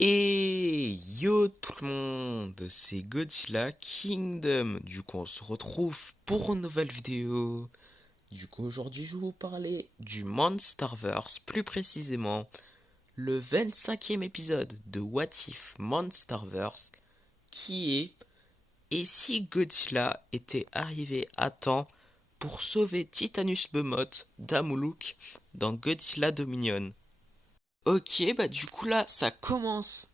Et yo tout le monde, c'est Godzilla Kingdom. Du coup, on se retrouve pour une nouvelle vidéo. Du coup, aujourd'hui, je vais vous parler du Monsterverse, plus précisément le 25e épisode de What If Monsterverse, qui est et si Godzilla était arrivé à temps pour sauver Titanus Behemoth d'Amuluk dans Godzilla Dominion. Ok, bah du coup là, ça commence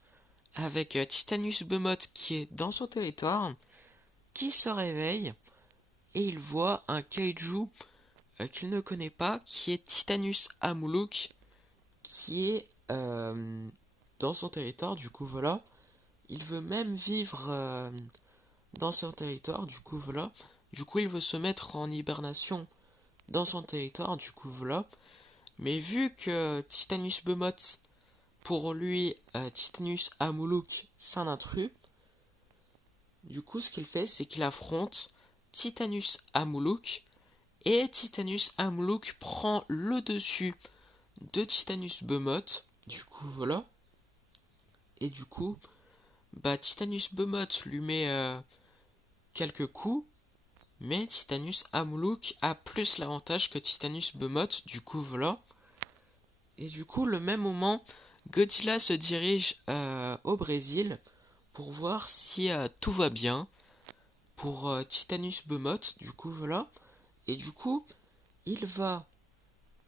avec Titanus Behemoth qui est dans son territoire, qui se réveille et il voit un kaiju qu'il ne connaît pas, qui est Titanus Amuluk, qui est dans son territoire. Du coup, voilà. Il veut même vivre dans son territoire. Du coup, voilà. Du coup, il veut se mettre en hibernation dans son territoire. Du coup, voilà. Mais vu que Titanus Behemoth, pour lui, Titanus Amuluk, c'est un intrus. Du coup, ce qu'il fait, c'est qu'il affronte Titanus Amuluk et Titanus Amuluk prend le dessus de Titanus Behemoth. Du coup, voilà. Et du coup, Titanus Behemoth lui met quelques coups, mais Titanus Amuluk a plus l'avantage que Titanus Behemoth. Du coup, voilà. Et du coup, le même moment, Godzilla se dirige au Brésil pour voir si tout va bien pour Titanus Behemoth. Du coup, voilà. Et du coup, il va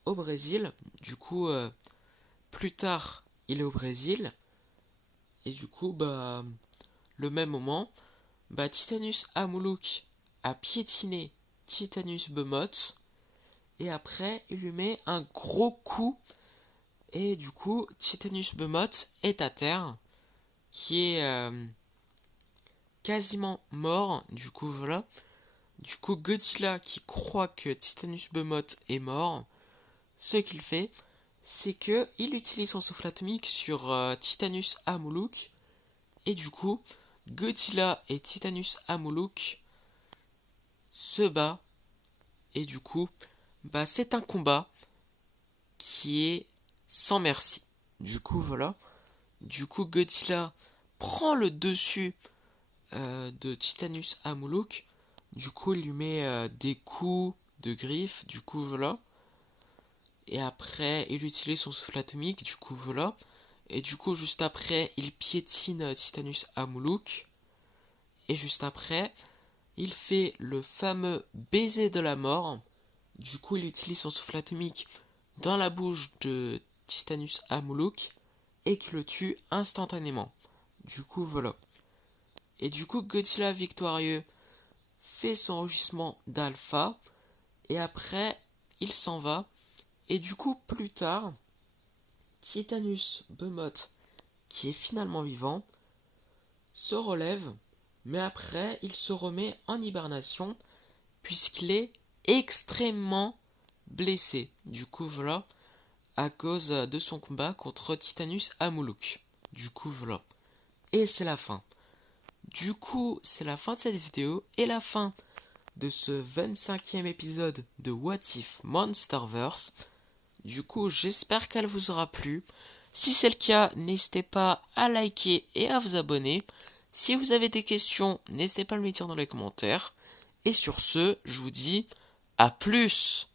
au Brésil. Du coup, plus tard, il est au Brésil. Et du coup, le même moment, Titanus Amuluk a piétiné Titanus Behemoth. Et après, il lui met un gros coup. Et du coup, Titanus Behemoth est à terre. Qui est quasiment mort. Du coup, voilà. Du coup, Godzilla qui croit que Titanus Behemoth est mort. Ce qu'il fait, c'est que il utilise son souffle atomique sur Titanus Amuluk et du coup Godzilla et Titanus Amuluk se battent et du coup c'est un combat qui est sans merci. Du coup voilà, du coup Godzilla prend le dessus de Titanus Amuluk, du coup il lui met des coups de griffes, du coup voilà. Et après, il utilise son souffle atomique, du coup voilà. Et du coup, juste après, il piétine Titanus Amuluk. Et juste après, il fait le fameux baiser de la mort. Du coup, il utilise son souffle atomique dans la bouche de Titanus Amuluk et qui le tue instantanément. Du coup, voilà. Et du coup, Godzilla victorieux fait son rugissement d'alpha. Et après, il s'en va. Et du coup, plus tard, Titanus Behemoth, qui est finalement vivant, se relève, mais après il se remet en hibernation puisqu'il est extrêmement blessé. Du coup voilà, à cause de son combat contre Titanus Amuluk. Du coup voilà. Et c'est la fin. Du coup, c'est la fin de cette vidéo et la fin de ce 25e épisode de What If Monsterverse. Du coup, j'espère qu'elle vous aura plu. Si c'est le cas, n'hésitez pas à liker et à vous abonner. Si vous avez des questions, n'hésitez pas à me les dire dans les commentaires. Et sur ce, je vous dis à plus!